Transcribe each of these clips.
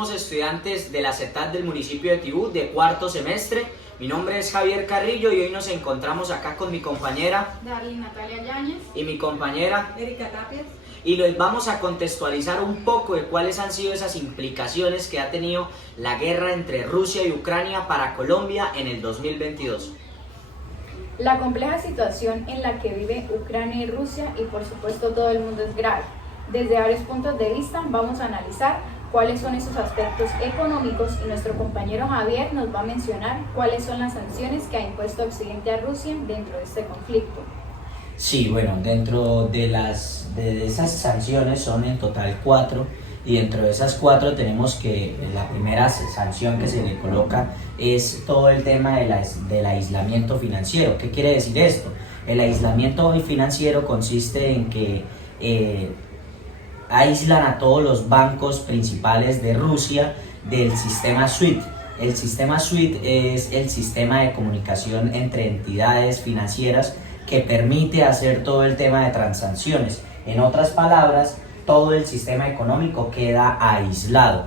somos estudiantes de la CETAD del municipio de Tibú, de cuarto semestre. Mi nombre es Javier Carrillo y hoy nos encontramos acá con mi compañera Darlin Natalia Yáñez y mi compañera Erika Tapias. Y les vamos a contextualizar un poco de cuáles han sido esas implicaciones que ha tenido la guerra entre Rusia y Ucrania para Colombia en el 2022. La compleja situación en la que vive Ucrania y Rusia y por supuesto todo el mundo es grave. Desde varios puntos de vista vamos a analizar cuáles son esos aspectos económicos y nuestro compañero Javier nos va a mencionar cuáles son las sanciones que ha impuesto Occidente a Rusia dentro de este conflicto. Sí, bueno, dentro de esas sanciones son en total 4 y dentro de esas 4 tenemos que la primera sanción que se le coloca es todo el tema del aislamiento financiero. ¿Qué quiere decir esto? El aislamiento financiero consiste en que aíslan a todos los bancos principales de Rusia del sistema SWIFT. El sistema SWIFT es el sistema de comunicación entre entidades financieras que permite hacer todo el tema de transacciones. En otras palabras, todo el sistema económico queda aislado.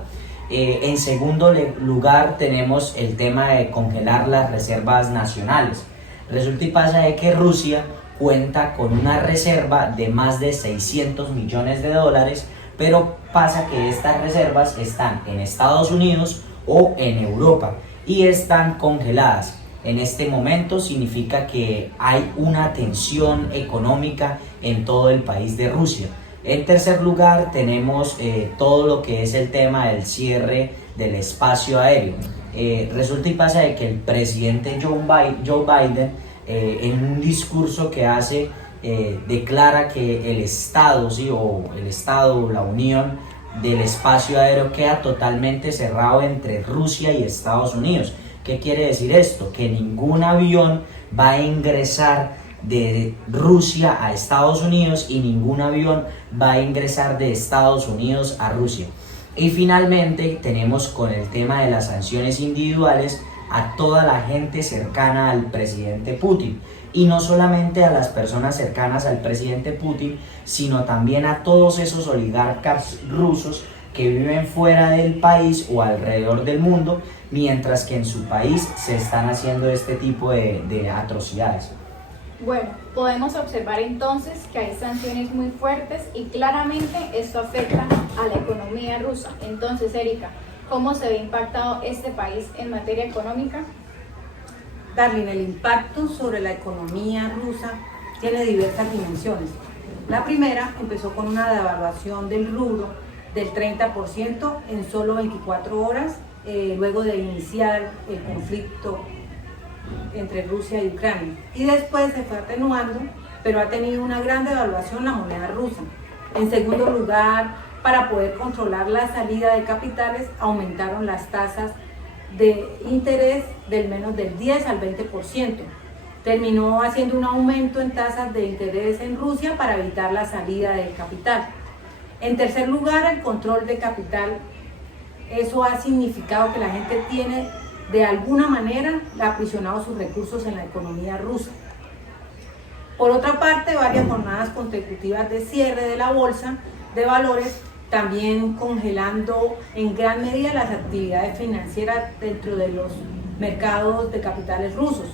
En segundo lugar tenemos el tema de congelar las reservas nacionales. Resulta y pasa de que Rusia cuenta con una reserva de más de 600 millones de dólares, pero pasa que estas reservas están en Estados Unidos o en Europa y están congeladas. En este momento significa que hay una tensión económica en todo el país de Rusia. En tercer lugar tenemos todo lo que es el tema del cierre del espacio aéreo. Resulta y pasa de que el presidente Joe Biden en un discurso que hace declara que el Estado, ¿sí? o la unión del espacio aéreo queda totalmente cerrado entre Rusia y Estados Unidos. ¿Qué quiere decir esto? Que ningún avión va a ingresar de Rusia a Estados Unidos y ningún avión va a ingresar de Estados Unidos a Rusia. Y finalmente tenemos con el tema de las sanciones individuales a toda la gente cercana al presidente Putin. Y no solamente a las personas cercanas al presidente Putin, sino también a todos esos oligarcas rusos que viven fuera del país o alrededor del mundo, mientras que en su país se están haciendo este tipo de atrocidades. Bueno, podemos observar entonces que hay sanciones muy fuertes y claramente esto afecta a la economía rusa. Entonces, Erika, ¿cómo se ve impactado este país en materia económica? Darlin, el impacto sobre la economía rusa tiene diversas dimensiones. La primera empezó con una devaluación del rublo del 30% en solo 24 horas, luego de iniciar el conflicto entre Rusia y Ucrania. Y después se fue atenuando, pero ha tenido una gran devaluación la moneda rusa. En segundo lugar, para poder controlar la salida de capitales, aumentaron las tasas de interés del menos del 10 al 20%. Terminó haciendo un aumento en tasas de interés en Rusia para evitar la salida del capital. En tercer lugar, el control de capital. Eso ha significado que la gente tiene de alguna manera aprisionados sus recursos en la economía rusa. Por otra parte, varias jornadas consecutivas de cierre de la bolsa de valores, también congelando en gran medida las actividades financieras dentro de los mercados de capitales rusos.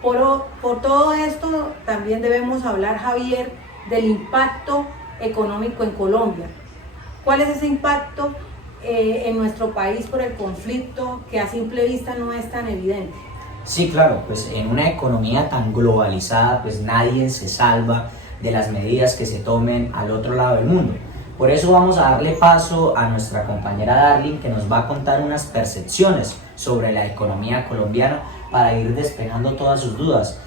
Por todo esto, también debemos hablar, Javier, del impacto económico en Colombia. ¿Cuál es ese impacto en nuestro país por el conflicto que a simple vista no es tan evidente? Sí, claro, pues en una economía tan globalizada, pues nadie se salva de las medidas que se tomen al otro lado del mundo. Por eso vamos a darle paso a nuestra compañera Darlin, que nos va a contar unas percepciones sobre la economía colombiana para ir despejando todas sus dudas.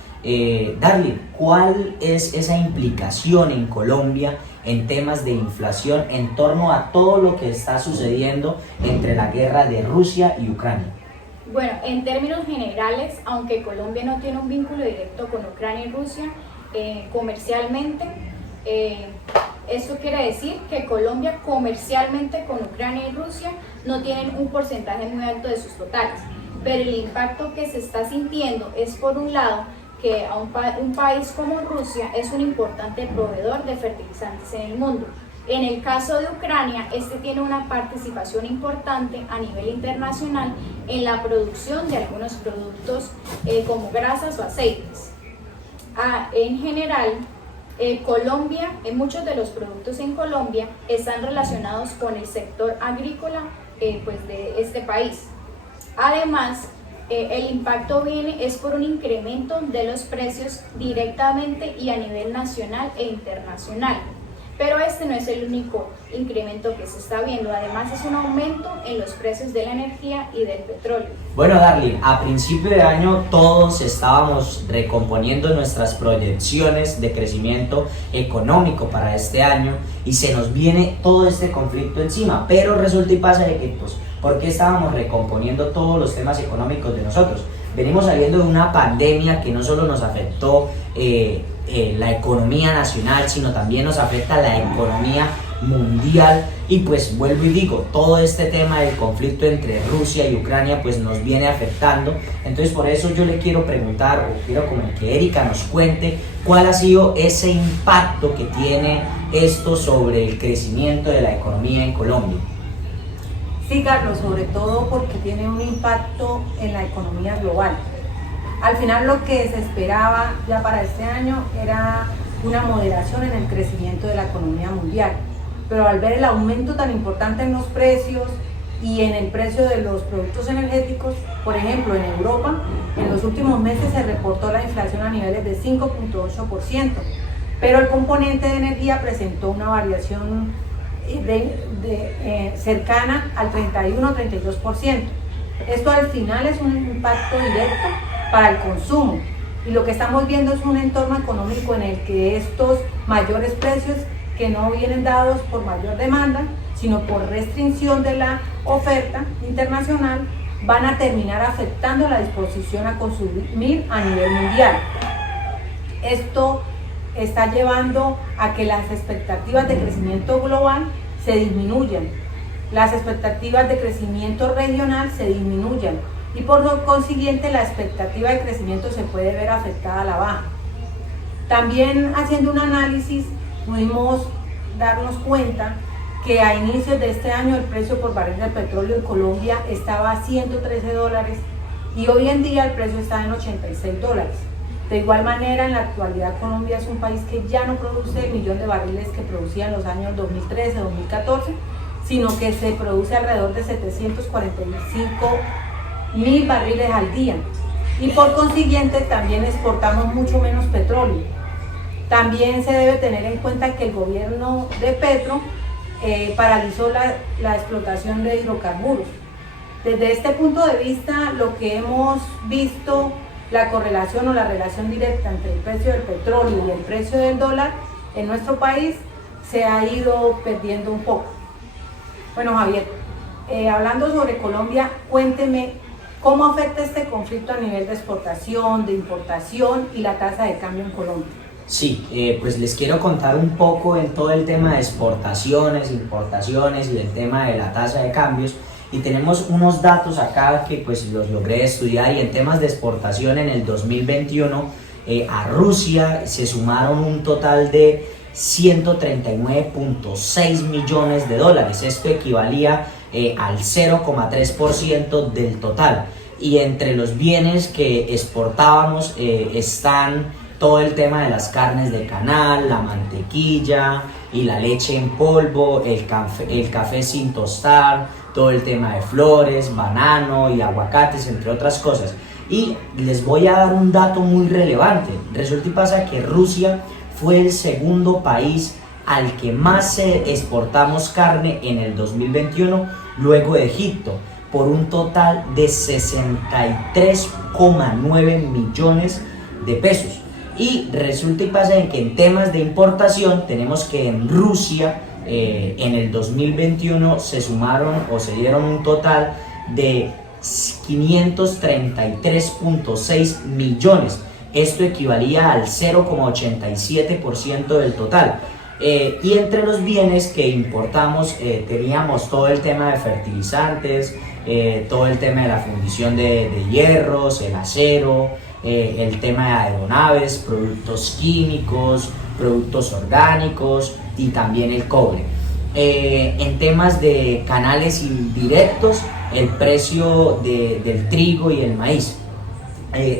Darlin, ¿cuál es esa implicación en Colombia en temas de inflación en torno a todo lo que está sucediendo entre la guerra de Rusia y Ucrania? Bueno, en términos generales, aunque Colombia no tiene un vínculo directo con Ucrania y Rusia, comercialmente, esto quiere decir que Colombia comercialmente con Ucrania y Rusia no tienen un porcentaje muy alto de sus totales, pero el impacto que se está sintiendo es, por un lado, que un país como Rusia es un importante proveedor de fertilizantes en el mundo. En el caso de Ucrania, este tiene una participación importante a nivel internacional en la producción de algunos productos como grasas o aceites. En general, Colombia, muchos de los productos en Colombia están relacionados con el sector agrícola pues de este país. Además, el impacto es por un incremento de los precios directamente y a nivel nacional e internacional. Pero este no es el único incremento que se está viendo, además es un aumento en los precios de la energía y del petróleo. Bueno, Darlene, a principio de año todos estábamos recomponiendo nuestras proyecciones de crecimiento económico para este año y se nos viene todo este conflicto encima, pero resulta y pasa de que, pues, ¿por qué estábamos recomponiendo todos los temas económicos de nosotros? Venimos saliendo de una pandemia que no solo nos afectó la economía nacional, sino también nos afecta la economía mundial, y pues vuelvo y digo, todo este tema del conflicto entre Rusia y Ucrania pues nos viene afectando. Entonces por eso yo le quiero preguntar, o quiero como que Erika nos cuente cuál ha sido ese impacto que tiene esto sobre el crecimiento de la economía en Colombia. Sí, Carlos, sobre todo porque tiene un impacto en la economía global. Al final lo que se esperaba ya para este año era una moderación en el crecimiento de la economía mundial, pero al ver el aumento tan importante en los precios y en el precio de los productos energéticos, por ejemplo en Europa, en los últimos meses se reportó la inflación a niveles de 5.8%, pero el componente de energía presentó una variación cercana al 31-32%. Esto al final es un impacto directo para el consumo, y lo que estamos viendo es un entorno económico en el que estos mayores precios, que no vienen dados por mayor demanda, sino por restricción de la oferta internacional, van a terminar afectando la disposición a consumir a nivel mundial. Esto está llevando a que las expectativas de crecimiento global se disminuyan, las expectativas de crecimiento regional se disminuyan, y por consiguiente la expectativa de crecimiento se puede ver afectada a la baja. También haciendo un análisis pudimos darnos cuenta que a inicios de este año el precio por barril de petróleo en Colombia estaba a $113 y hoy en día el precio está en $86. De igual manera, en la actualidad Colombia es un país que ya no produce el millón de barriles que producía en los años 2013-2014, sino que se produce alrededor de 745.000 barriles al día, y por consiguiente también exportamos mucho menos petróleo. También se debe tener en cuenta que el gobierno de Petro paralizó la explotación de hidrocarburos. Desde este punto de vista, lo que hemos visto, la correlación o la relación directa entre el precio del petróleo y el precio del dólar en nuestro país se ha ido perdiendo un poco. Bueno, Javier, hablando sobre Colombia, cuénteme cómo afecta este conflicto a nivel de exportación, de importación y la tasa de cambio en Colombia. Sí, pues les quiero contar un poco en todo el tema de exportaciones, importaciones y el tema de la tasa de cambios. Y tenemos unos datos acá que pues los logré estudiar, y en temas de exportación en el 2021 a Rusia se sumaron un total de 139.6 millones de dólares. Esto equivalía al 0,3% del total. Y entre los bienes que exportábamos están todo el tema de las carnes de canal, la mantequilla y la leche en polvo, el café sin tostar, todo el tema de flores, banano y aguacates, entre otras cosas. Y les voy a dar un dato muy relevante. Resulta y pasa que Rusia fue el segundo país al que más exportamos carne en el 2021, luego de Egipto, por un total de 63,9 millones de pesos. Y resulta y pasa que en temas de importación tenemos que en Rusia en el 2021 se sumaron o se dieron un total de 533.6 millones. Esto equivalía al 0,87% del total. Y entre los bienes que importamos teníamos todo el tema de fertilizantes, todo el tema de la fundición de hierros, el acero, el tema de aeronaves, productos químicos, productos orgánicos y también el cobre. En temas de canales indirectos, el precio del trigo y el maíz.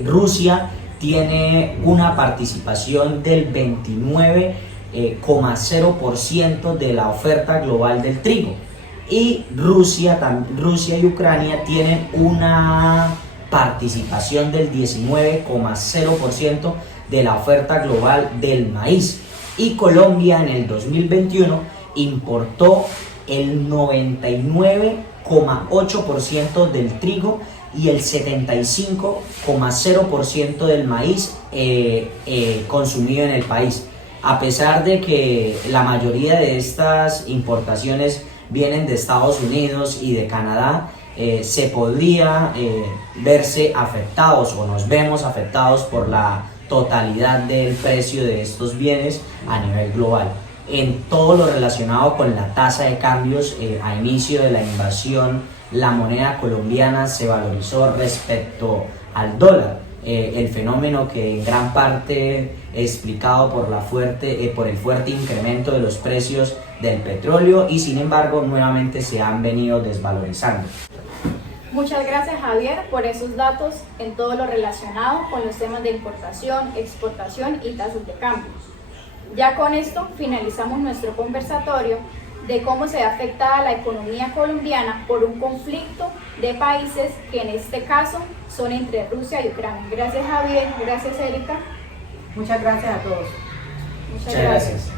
Rusia tiene una participación del 29,0% de la oferta global del trigo, y Rusia y Ucrania tienen una participación del 19,0% de la oferta global del maíz, y Colombia en el 2021 importó el 99,8% del trigo y el 75,0% del maíz consumido en el país. A pesar de que la mayoría de estas importaciones vienen de Estados Unidos y de Canadá, se podría verse afectados, o nos vemos afectados, por la totalidad del precio de estos bienes a nivel global. En todo lo relacionado con la tasa de cambios, a inicio de la invasión, la moneda colombiana se valorizó respecto al dólar, el fenómeno que en gran parte explicado por el fuerte incremento de los precios del petróleo, y sin embargo nuevamente se han venido desvalorizando. Muchas gracias, Javier, por esos datos en todo lo relacionado con los temas de importación, exportación y tasas de cambio. Ya con esto finalizamos nuestro conversatorio de cómo se ve afectada la economía colombiana por un conflicto de países que en este caso son entre Rusia y Ucrania. Gracias, Javier. Gracias, Erika. Muchas gracias a todos. Muchas gracias.